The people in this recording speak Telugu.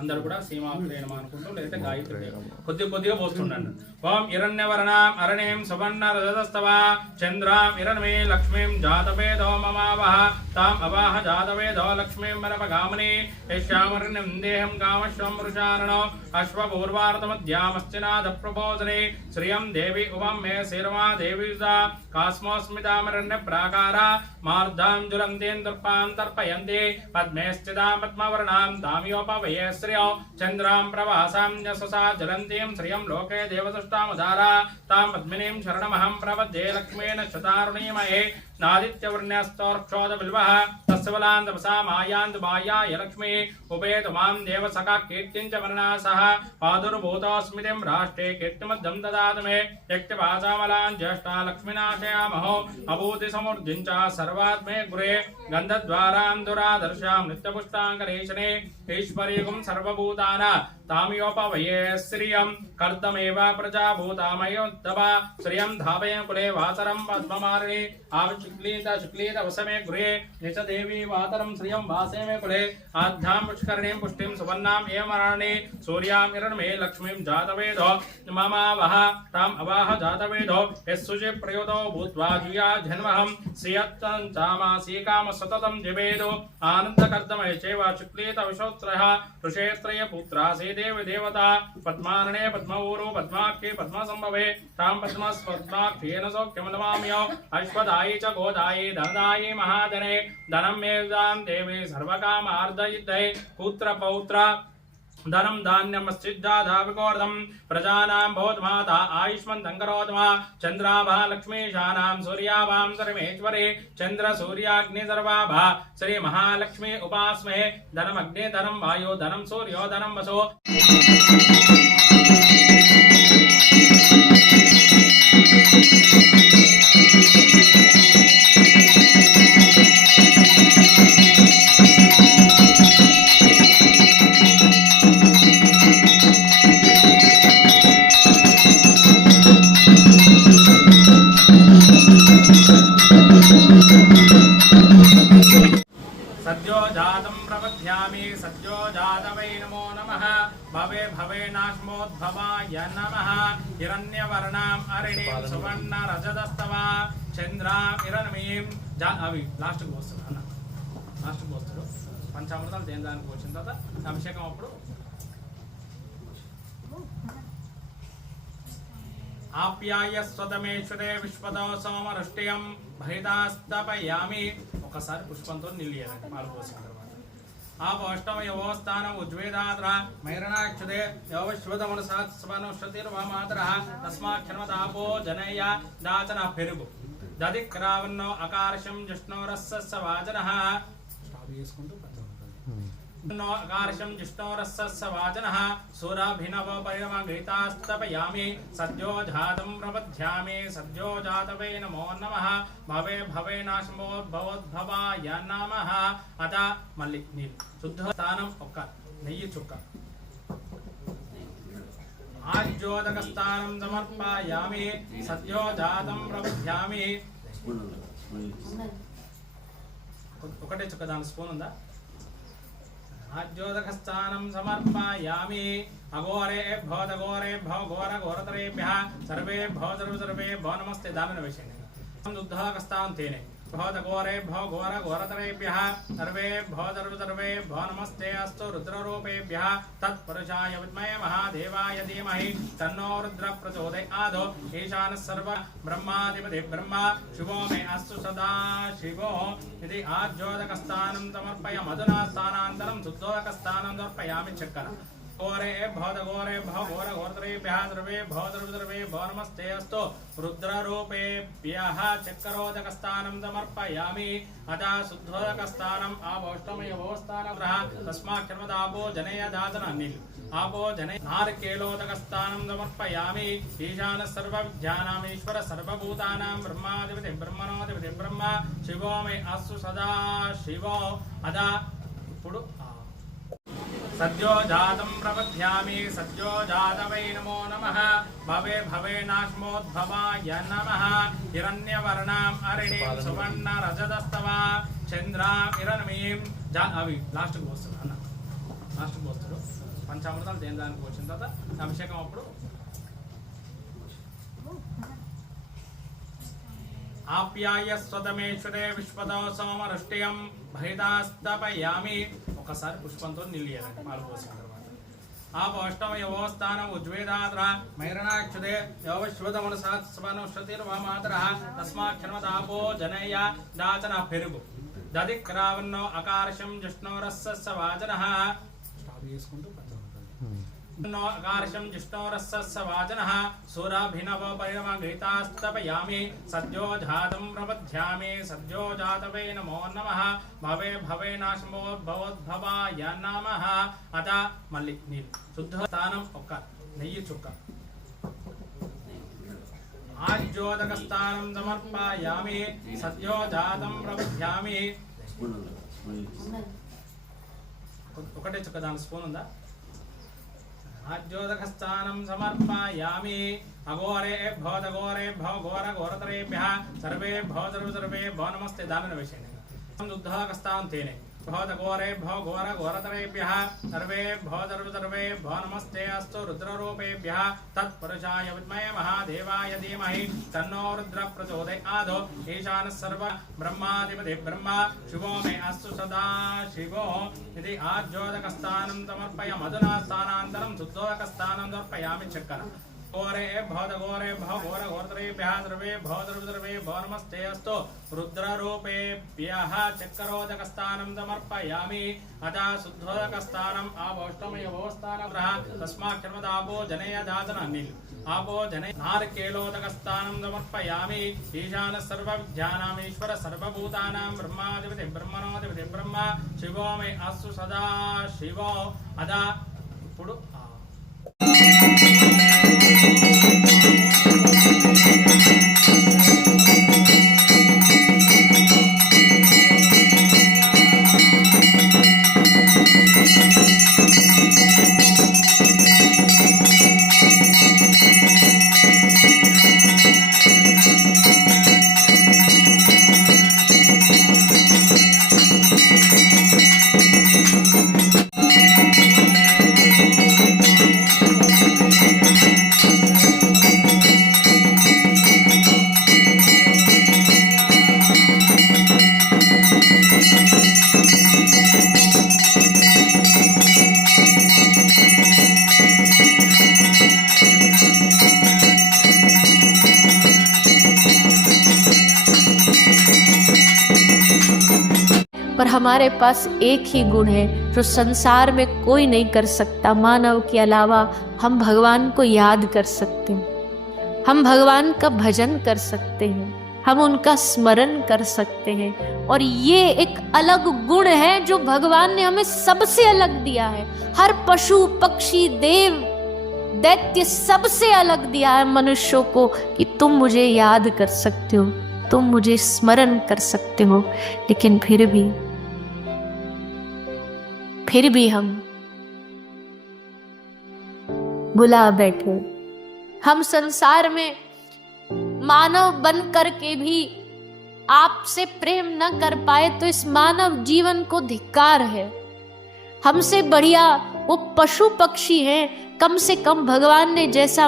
అందరు కూడా సీమాత్రేయనం అనుకుంటూ లేదంటే గాయత్రి కొద్ది కొద్దిగా పోస్తుండండి. ఓం హిరణ్యవర్ణ అరణీం సువర్ణ రజతస్తవ చంద్రాం హిరణ్మే లక్ష్మీం జాతవేదో మమావహ తాం అవాహ జాతవేదో లక్ష్మీం వరపగామని యశ్యామరణ్యం దేహం కామశ్వం వృషారణో అశ్వపూర్వార్థమధ్యామశ్చినాథ ప్రబోధనే శ్రియం దేవి ఉమం మే శిరమా దేవి కాస్మోస్మితామరణ్య ప్రాకార మార్ధాంజులంతేంద్రపాం తర్పయంతి పద్మే స్థితా పద్మవర్ణాం తామియోపవయే శ్రియం చంద్రాం ప్రవాసాం యశసా జలంతీం శ్రియం లోకే దేవదృష్టాముదారా తాం పద్మినీం శరణమహం ప్రవద్దే లక్ష్మీన శతారుణీమయే नादित्यवर्ण्यस्तोर्क्षोदबिल्वः तस्य बलान् तपसा मायान् मायाय राष्ट्रे कीर्तिमद्धं मे त्यक्तपाचामलान् ज्येष्ठा लक्ष्मीनाशयामहो अभूति समृद्धिं च सर्वात्मे गृहे गन्धद्वारां तामियोपवये श्रियं कर्तमेव प्रजाभूतामयोद्दव श्रियं धापय कुले वातरं आवशुक्लीत शुक्लीत वसमे गृहे। निच देवी वासे मे कुले। आद्यां पुष्करणीं पुष्टिं सुवर्णां लक्ष्मीं जातवेदो। ममावह अवाह जातवेदो। यस्सुजे प्रयोदो भूत्वा जुया जन्महं। श्रियत्तं चामासी काम सततं चैव शुक्लीत ऋषेत्रय देव देवता पद्मे पद्म पद्माख्ये पद्म पद्मसंभवे, तां पद्मस्पद्माख्येन सौख्यमलवाम्य अश्वदायि च गोदायि धनदायि महाधने, धनं मेदां देवे सर्वकामार्दयिद्धे पुत्र पौत्र धनम धान्यम सिद्धाधाविकोर्धम प्रजानाम भोधमाता आयुष्मन्तं करोत्मा चन्द्राभा लक्ष्मीशानां सूर्याभां सर्वेश्वरे। चन्द्र सूर्याग्नि सर्वाभा श्री महालक्ष्मी उपास्महे धनमग्ने धनं वायो, धनं सूर्यो, धनं वसो। ప్రపద్యామి సద్యో జాతవై నమో నమః. భవే భవే నాశ్మోద్భవాయ నమః. హిరణ్యవర్ణాం అరిణీం సువర్ణ రజతస్తవ. చంద్రాం హిరణమీం జా అవి లాస్ట్కి వస్తుంది అన్న. లాస్ట్కి వస్తాడు. పంచామృతాలు దేని దానికి వచ్చిన తర్వాత అభిషేకం అప్పుడు? ఆప్యాయ స్వతమేశ్వరే విశ్వతో సోమరుష్టియం. భరితాస్తపయామి. ఒకసారి పుష్పంతో నిలియాలి పాలు పోసిన తర్వాత ఆ పౌష్టమ యవోస్థానం ఉజ్వేదాద్ర మైరణాక్షుదే యవశ్వతమనసాత్స్వనుషతిర్వమాతర తస్మాక్షణమతాపో జనయ దాచన పెరుగు. దది క్రావన్నో అకార్షం జిష్ణోరస్స వాచన స్టాప్ చేసుకుంటూ नो अकार्षं जिष्णोरस्य वाचनः सुराभिनव परिणमघृतास्तपयामि सद्यो जातं प्रबध्यामि सद्यो जातवे नमो नमः भवे भवे नाशमोद्भवोद्भवाय नमः అత మళ్ళీ నీళ్ళు శుద్ధ స్థానం ఒక్క నెయ్యి చుక్క ఆజ్యోదక స్థానం సమర్పయామి సద్యో జాతం ప్రబధ్యామి ఒకటే చుక్క దాని స్పూన్ ఉందా ఆద్యోదకస్థానం సమర్పయామి అఘోరే భోదఘోరే భో ఘోర ఘోరతరేభ్య సర్వే భో సర్వే భో నమస్తే దామిన విషయం దుగ్ధాకస్థానం తేనే భోదఘోరే భో ఘోర ఘోరతరేభ్య సర్వే భో సర్వ సర్వే భో నమస్తే అస్తు రుద్రరూపేభ్య తత్పురుషాయ విద్మహే మహాదేవాయ ధీమహి తన్నో రుద్ర ప్రచోదయాదో ఈశాన సర్వ బ్రహ్మాధిపతి బ్రహ్మ శివో మే అస్తు సదా శివో ఇది ఆజ్యోదకస్థానం సమర్పయ మధునా స్థానాంతరం శుద్ధోదకస్థానం సమర్పయామి చక్కర ఘోరే భవత ఘోరే భవ ఘోర ఘోరతరేభ్య సర్వే భవతరు సర్వే భవ నమస్తే అస్తు. రుద్రరూపేభ్యః చక్కరోదకస్థానం సమర్పయామి. అత శుద్ధోదకస్థానం ఆపౌష్టమయవోస్థానం తస్మాక్షర్మదాపో జనయ దాతన నీళ్ళు ఆపో జన నారికేలోదకస్థానం సమర్పయామి. ఈశాన సర్వ విద్యానామీశ్వర సర్వభూతానాం బ్రహ్మాధిపతి బ్రహ్మణోధిపతి బ్రహ్మ. శివో మే అస్సు సదా శివో. అదా ఇప్పుడు ఆ సద్యో జాతం ప్రపద్యామి సద్యో జాతవై నమో నమః. భవే భవే నాశ్మోద్భవాయ నమః. హిరణ్యవర్ణాం అరిణీం సువర్ణ రజతస్తవ చంద్రాం హిరణమీం జా అవి లాస్ట్కి పోస్తుంది అన్న. లాస్ట్కి పోస్తాడు పంచామృతాలు దేని దానికి వచ్చిన తర్వాత అభిషేకం అప్పుడు ఆప్యాయ స్వతమేశ్వరే విశ్వతో సోమరుష్టియం భరితాస్తపయామి. ఒకసారి పుష్పంతో నిలియాలండి పాలు పోసిన తర్వాత ఆ పౌష్టమ యవోస్థానం ఉజ్వేదాద్ర మైరణాక్షుదే యవశ్వతమనసాత్స్వనుషతిర్వమాతర తస్మాక్షణమతాపో జనయ దాచన పెరుగు దది క్రావన్నో అకార్షం జిష్ణోరస్స వాచన స్టాప్ చేసుకుంటూ नो अकार्षं जिष्णोरस्य वाचनः सुराभिनव परिणमगीतास्तपयामि सद्यो जातं प्रबध्यामि सद्यो जातवे नमो नमः भवे भवे नाशमोद्भवोद्भवाय नमः అత మళ్ళీ నీళ్ళు శుద్ధ స్థానం ఒక్క నెయ్యి చుక్క ఆజ్యోదక స్థానం సమర్పయామి సద్యో జాతం ప్రబధ్యామి ఒకటే చుక్క దాని స్పూన్ ఉందా ఆజ్యోదకస్థానం సమర్పయామి అఘోరే భోదఘోరే భో ఘోర ఘోరతరేభ్య సర్వే భో సర్వ సర్వే భో నమస్తే దానిని విషయం దుగ్ధకస్థానం తేనే భోదఘోరే భో ఘోర ఘోరతరేభ్య నమస్తే అస్తు రుద్రరూపేభ్య తత్పురుషాయ విద్మయ మహాదేవాయ ధీమహి తన్నో రుద్ర ప్రచోదయాదో ఈశాన సర్వ బ్రహ్మాధిపతి బ్రహ్మ శివో మే అస్తు సదా శివో ఇది ఆజ్యోదకస్థానం సమర్పయ మధునా స్థానాంతరం శుద్ధోదకస్థానం స్థానం దర్పయామి घोरे भवद घोरे भव घोर घोरतरेभ्यः सर्वे भवदर्व सर्वे भव नमस्ते अस्तु रुद्ररूपेभ्यः चक्रोदकस्थानं समर्पयामि अतः शुद्धोदकस्थानम् आवोष्टमयभोस्थानग्रह तस्मात् क्षमदापो जनय दासन अनिल आपो जने नारकेलोदकस्थानं समर्पयामि ईशानः सर्वविद्यानाम् ईश्वर सर्वभूतानां ब्रह्माधिपति ब्रह्मणोधिपति ब्रह्म शिवो मे अस्तु सदा शिवो अदा ఇప్పుడు ఆ पर हमारे पास एक ही गुण है, जो संसार में कोई नहीं कर सकता। मानव के अलावा हम भगवान को याद कर सकते हैं। हम भगवान का भजन कर सकते हैं। हम उनका स्मरण कर सकते हैं। और ये एक अलग गुण है, जो भगवान ने हमें सबसे अलग दिया है। हर पशु, पक्षी, देव, दैत्य सबसे अलग दिया है मनुष्यों को कि तुम मुझे याद कर सकते हो, तुम मुझे स्मरण कर सकते हो। लेकिन फिर भी फिर भी हम बुला बैठे। हम संसार में मानव बन करके भी आपसे प्रेम न कर पाए तो इस मानव जीवन को धिक्कार है। हमसे बढ़िया वो पशु पक्षी हैं, कम से कम भगवान ने जैसा